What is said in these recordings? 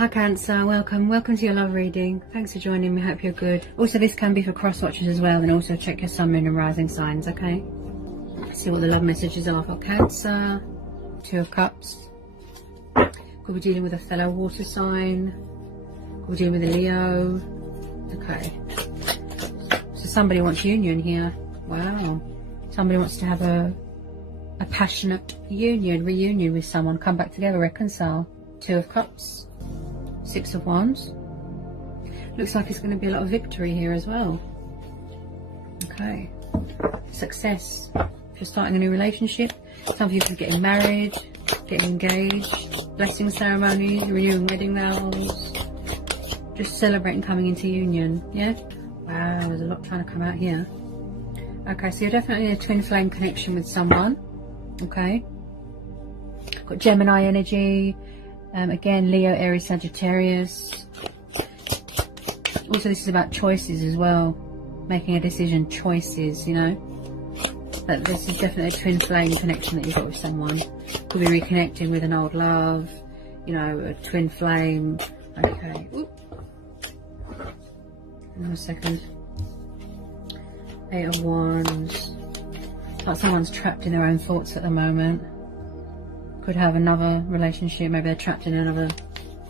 Hi Cancer, welcome to your love reading. Thanks for joining me, hope you're good. Also, this can be for cross watchers as well, and also check your sun, moon and rising signs, okay? Let's see what the love messages are for Cancer. Two of Cups. Could be dealing with a fellow water sign. Could be dealing with a Leo. Okay. So somebody wants union here. Wow. Somebody wants to have a passionate reunion with someone, come back together, reconcile. Two of Cups. Six of Wands. Looks like it's going to be a lot of victory here as well. Okay. Success. If you're starting a new relationship, some people are getting married, getting engaged, blessing ceremonies, renewing wedding vows, just celebrating coming into union. Yeah? Wow, there's a lot trying to come out here. Okay, so you're definitely in a twin flame connection with someone. Okay. Got Gemini energy. Again, Leo, Aries, Sagittarius. Also, this is about choices as well. Making a decision, choices, you know. But this is definitely a twin flame connection that you've got with someone. Could be reconnecting with an old love, you know, a twin flame. Okay. Oop. One second. Eight of Wands. Like someone's trapped in their own thoughts at the moment. Could have another relationship, maybe they're trapped in another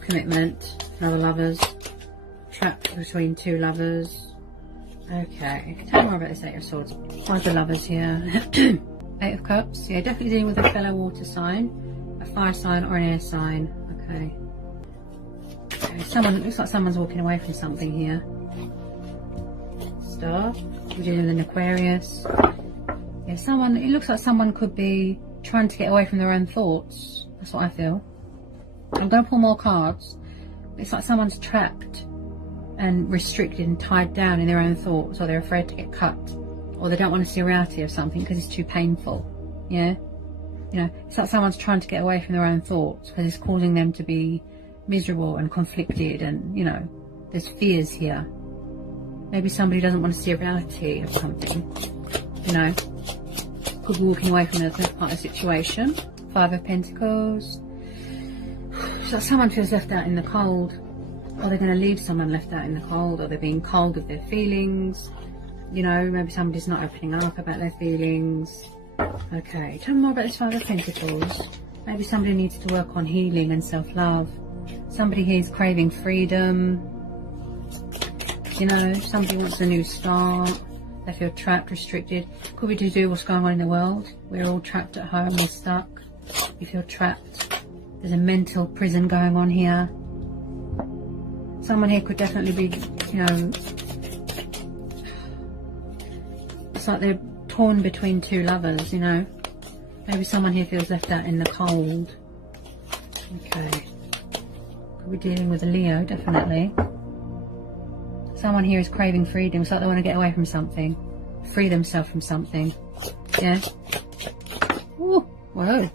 commitment, another lovers, trapped between two lovers. Okay, tell me more about this Eight of Swords. Why's the lovers here? Eight of Cups, yeah, definitely dealing with a fellow water sign, a fire sign or an air sign. Okay, someone, looks like someone's walking away from something here. Star, we're dealing with an Aquarius. Yeah, someone, it looks like someone could be trying to get away from their own thoughts. That's what I feel. I'm going to pull more cards. It's like someone's trapped and restricted and tied down in their own thoughts, or they're afraid to get cut, or they don't want to see reality of something because it's too painful. Yeah, you know, it's like someone's trying to get away from their own thoughts because it's causing them to be miserable and conflicted, and you know, there's fears here. Maybe somebody doesn't want to see a reality of something, you know. Could be walking away from another part of the situation. Five of Pentacles. So someone feels left out in the cold, or they're going to leave someone left out in the cold, or they're being cold with their feelings. You know, maybe somebody's not opening up about their feelings. Okay, tell me more about this Five of Pentacles. Maybe somebody needs to work on healing and self-love. Somebody here is craving freedom. You know, somebody wants a new start. They feel trapped, restricted. Could be to do what's going on in the world. We're all trapped at home, we're stuck. You feel trapped. There's a mental prison going on here. Someone here could definitely be, you know, it's like they're torn between two lovers, you know. Maybe someone here feels left out in the cold. Okay. Could be dealing with a Leo, definitely. Someone here is craving freedom. It's like they want to get away from something. Free themselves from something. Yeah. Ooh, whoa.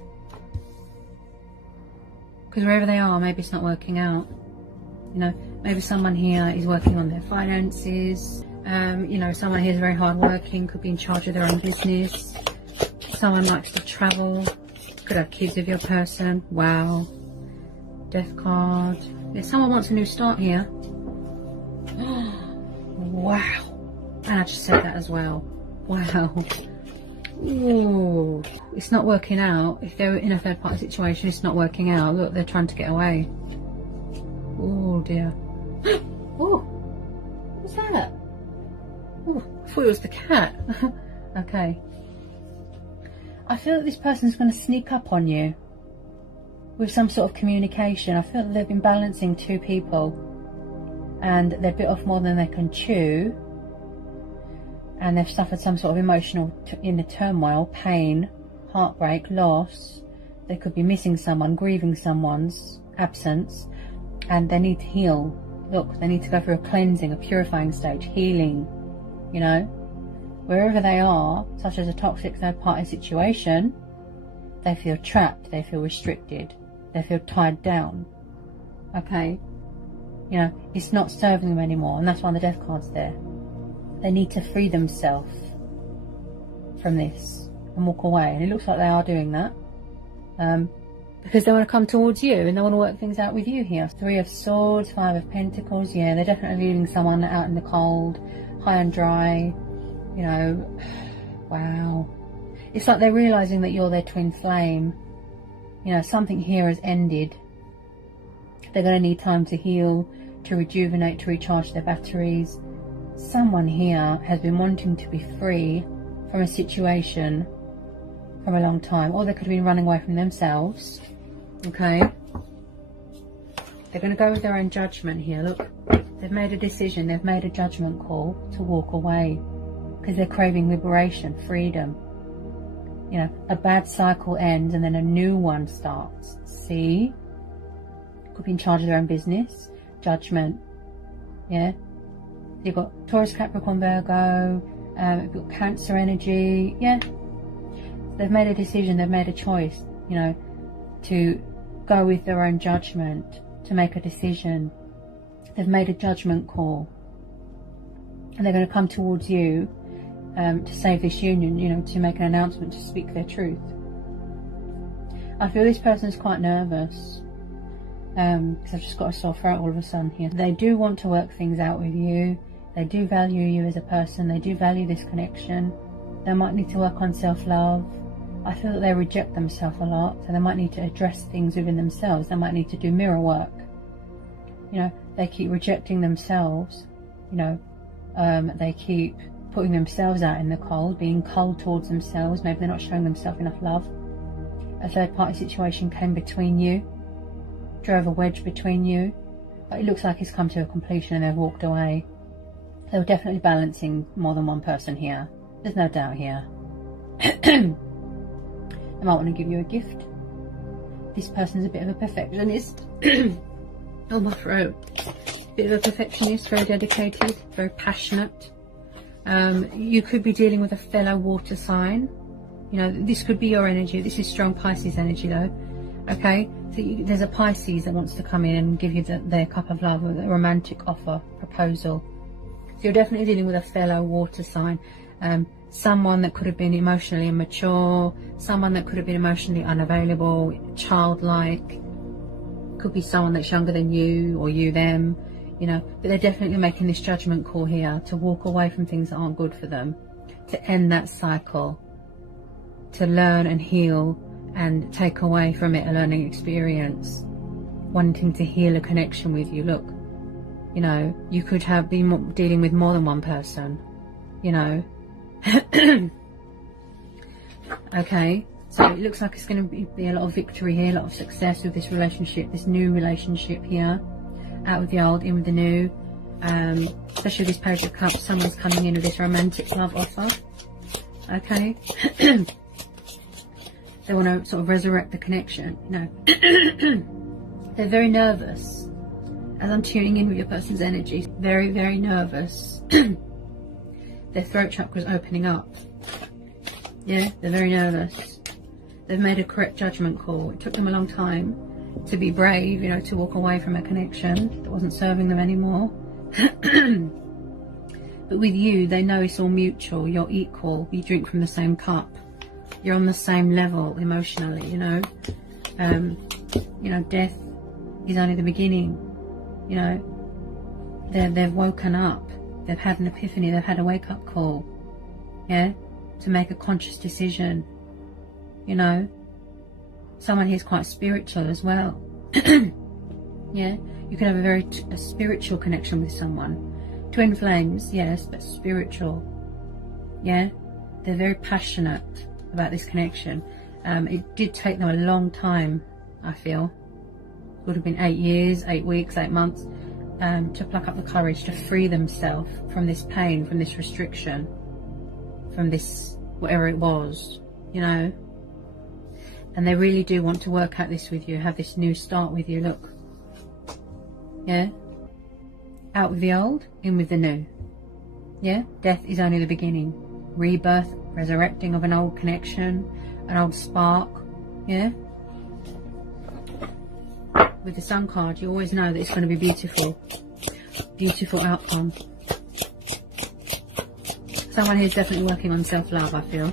Because wherever they are, maybe it's not working out. You know, maybe someone here is working on their finances. You know, someone here is very hard working. Could be in charge of their own business. Someone likes to travel. Could have kids with your person. Wow. Death card. Yeah, someone wants a new start here. Wow. And I just said that as well. Wow. Ooh. It's not working out. If they're in a third party situation, it's not working out. Look, they're trying to get away. Oh dear. Oh, what was that? Oh, I thought it was the cat. Okay. I feel that this person's going to sneak up on you with some sort of communication. I feel that they've been balancing two people, and they've bit off more than they can chew, and they've suffered some sort of emotional inner turmoil, pain, heartbreak, loss. They could be missing someone, grieving someone's absence, and they need to heal. Look, they need to go through a cleansing, a purifying stage, healing, you know. Wherever they are, such as a toxic third party situation, they feel trapped, they feel restricted, they feel tied down. Okay. You know, it's not serving them anymore, and that's why the death card's there. They need to free themselves from this and walk away, and it looks like they are doing that. because they want to come towards you and they want to work things out with you here. Three of Swords, Five of Pentacles. Yeah, they're definitely leaving someone out in the cold, high and dry, you know. Wow. It's like they're realizing that you're their twin flame. You know, something here has ended. They're going to need time to heal, to rejuvenate, to recharge their batteries. Someone here has been wanting to be free from a situation from a long time, or they could have been running away from themselves. Okay, they're going to go with their own judgment here. Look, they've made a decision, they've made a judgment call to walk away because they're craving liberation, freedom. You know, a bad cycle ends and then a new one starts. See, could be in charge of their own business. Judgment. Yeah, you've got Taurus, Capricorn, Virgo, you've got Cancer energy. Yeah, they've made a decision, they've made a choice, you know, to go with their own judgment, to make a decision. They've made a judgment call. And they're going to come towards you to save this union, you know, to make an announcement, to speak their truth. I feel this person is quite nervous because I've just got a sore throat all of a sudden here. They do want to work things out with you. They do value you as a person. They do value this connection. They might need to work on self-love. I feel that they reject themselves a lot, so they might need to address things within themselves. They might need to do mirror work. You know, they keep rejecting themselves. You know, they keep putting themselves out in the cold, being cold towards themselves. Maybe they're not showing themselves enough love. A third-party situation came between you, drove a wedge between you, but it looks like it's come to a completion and they've walked away. They were definitely balancing more than one person here. There's no doubt here. They might want to give you a gift. This person's a bit of a perfectionist. Oh, my throat. Bit of a perfectionist, very dedicated, very passionate. You could be dealing with a fellow water sign. You know, this could be your energy. This is strong Pisces energy though. Okay, so there's a Pisces that wants to come in and give you their cup of love, with a romantic offer, proposal. So you're definitely dealing with a fellow water sign. Someone that could have been emotionally immature, someone that could have been emotionally unavailable, childlike. Could be someone that's younger than you, or you them, you know. But they're definitely making this judgment call here to walk away from things that aren't good for them, to end that cycle, to learn and heal and take away from it a learning experience, wanting to heal a connection with you. Look, you know, you could have been dealing with more than one person, you know. Okay, so it looks like it's going to be a lot of victory here, a lot of success with this relationship, this new relationship here. Out with the old, in with the new. Especially this Page of Cups, someone's coming in with this romantic love offer. Okay. They want to sort of resurrect the connection, you know. They're very nervous. As I'm tuning in with your person's energy, very, very nervous. Their throat chakra is opening up. Yeah, they're very nervous. They've made a correct judgment call. It took them a long time to be brave, you know, to walk away from a connection that wasn't serving them anymore. But with you, they know it's all mutual. You're equal. You drink from the same cup. You're on the same level emotionally, you know. You know, death is only the beginning. You know, they've woken up. They've had an epiphany. They've had a wake-up call. Yeah, to make a conscious decision. You know, someone here's quite spiritual as well. Yeah, you can have a spiritual connection with someone. Twin flames, yes, but spiritual. Yeah, they're very passionate about this connection. It did take them a long time, I feel. It would have been 8 years, 8 weeks, 8 months, to pluck up the courage to free themselves from this pain, from this restriction, from this whatever it was, you know. And they really do want to work out this with you, have this new start with you. Look, yeah, out with the old, in with the new. Yeah, death is only the beginning. Rebirth, resurrecting of an old connection, an old spark. Yeah, with the Sun card, you always know that it's going to be beautiful. Beautiful outcome. Someone who's definitely working on self-love, I feel.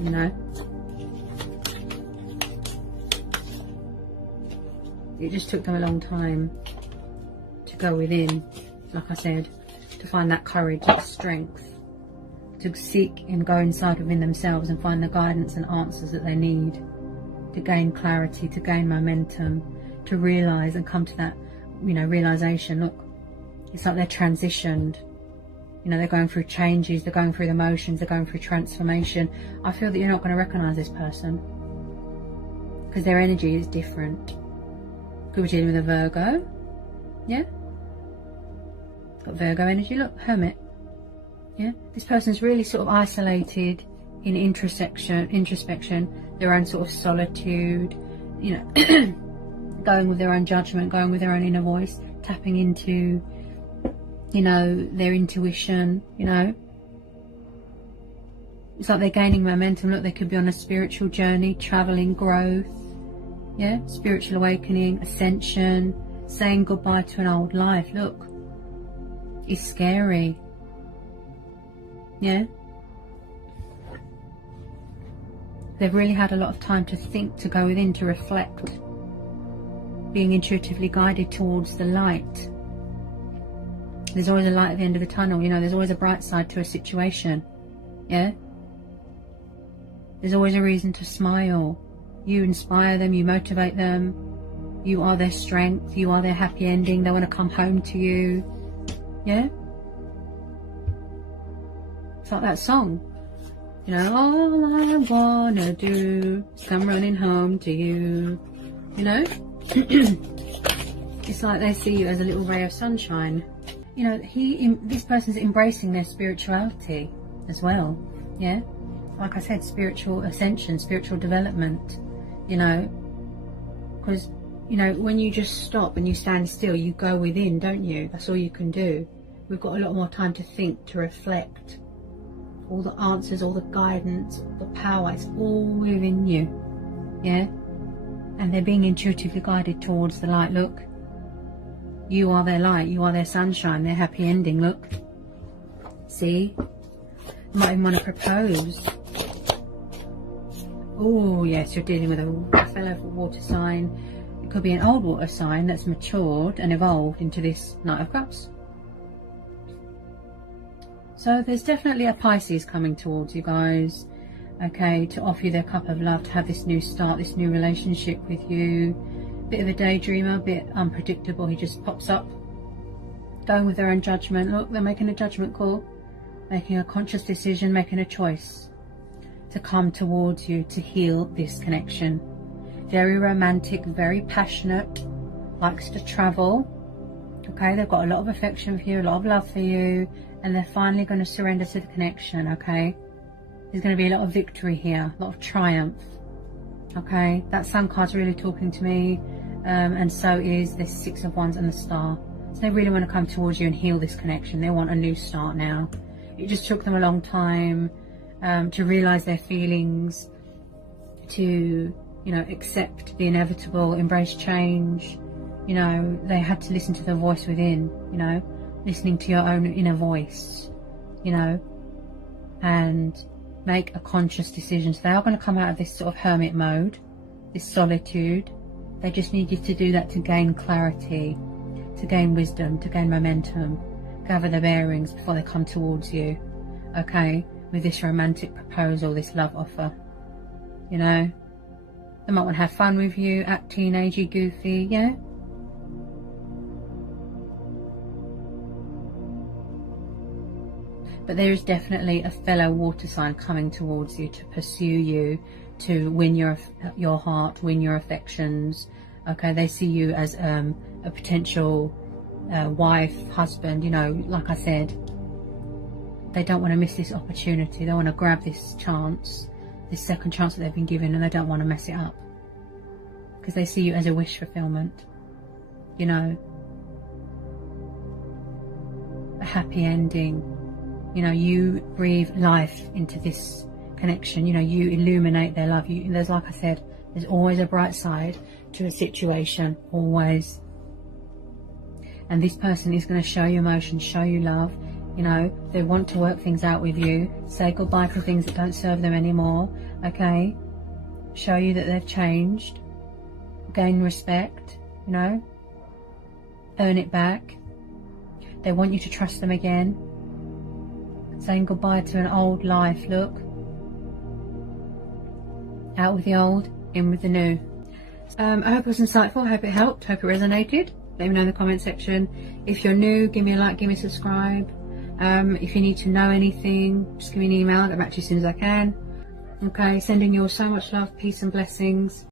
You know. It just took them a long time to go within, like I said, to find that courage, that strength, to seek and go inside within themselves and find the guidance and answers that they need, to gain clarity, to gain momentum, to realise and come to that, you know, realisation. Look, it's like they're transitioned. You know, they're going through changes, they're going through the motions, they're going through transformation. I feel that you're not going to recognise this person because their energy is different. Could be dealing with a Virgo. Yeah? Got Virgo energy. Look, Hermit. Yeah? This person's really sort of isolated in introspection, their own sort of solitude, you know, going with their own judgment, going with their own inner voice, tapping into, you know, their intuition, you know. It's like they're gaining momentum. Look, they could be on a spiritual journey, traveling, growth, yeah, spiritual awakening, ascension, saying goodbye to an old life. Look, it's scary, yeah. They've really had a lot of time to think, to go within, to reflect, being intuitively guided towards the light. There's always a light at the end of the tunnel, you know, there's always a bright side to a situation, yeah? There's always a reason to smile. You inspire them, you motivate them, you are their strength, you are their happy ending, they want to come home to you, yeah? It's like that song, you know, all I wanna do is come running home to you, you know? It's like they see you as a little ray of sunshine. You know, this person's embracing their spirituality as well, yeah? Like I said, spiritual ascension, spiritual development, you know, because, you know, when you just stop and you stand still, you go within, don't you? That's all you can do. We've got a lot more time to think, to reflect. All the answers, all the guidance, the power, it's all within you, yeah? And they're being intuitively guided towards the light. Look, you are their light, you are their sunshine, their happy ending. Look, see, you might even want to propose. Oh yes, you're dealing with a fellow water sign. It could be an old water sign that's matured and evolved into this Knight of Cups. So there's definitely a Pisces coming towards you guys, okay, to offer you their cup of love, to have this new start, this new relationship with you. Bit of a daydreamer, a bit unpredictable. He just pops up, going with their own judgment. Look, they're making a judgment call, making a conscious decision, making a choice to come towards you, to heal this connection. Very romantic, very passionate, likes to travel, okay, they've got a lot of affection for you, a lot of love for you, and they're finally going to surrender to the connection, okay? There's going to be a lot of victory here, a lot of triumph, okay? That Sun card's really talking to me, and so is the Six of Wands and the Star. So they really want to come towards you and heal this connection. They want a new start now. It just took them a long time to realise their feelings, to, you know, accept the inevitable, embrace change. You know, they had to listen to the voice within, you know, listening to your own inner voice, you know, and make a conscious decision. So they are going to come out of this sort of hermit mode, this solitude. They just need you to do that to gain clarity, to gain wisdom, to gain momentum, gather their bearings before they come towards you, okay, with this romantic proposal, this love offer, you know. They might want to have fun with you, act teenagey, goofy, yeah. But there is definitely a fellow water sign coming towards you to pursue you, to win your heart, win your affections. Okay, they see you as a potential wife, husband, you know, like I said. They don't want to miss this opportunity. They want to grab this chance, this second chance that they've been given, and they don't want to mess it up. Because they see you as a wish fulfillment, you know. A happy ending. You know, you breathe life into this connection. You know, you illuminate their love. There's, like I said, there's always a bright side to a situation, always. And this person is going to show you emotion, show you love. You know, they want to work things out with you, say goodbye to things that don't serve them anymore, okay? Show you that they've changed, gain respect, you know, earn it back. They want you to trust them again. Saying goodbye to an old life, look. Out with the old, in with the new. I hope it was insightful, I hope it helped, hope it resonated. Let me know in the comment section. If you're new, give me a like, give me a subscribe. If you need to know anything, just give me an email, I'll get back to you as soon as I can. Okay, sending you all so much love, peace and blessings.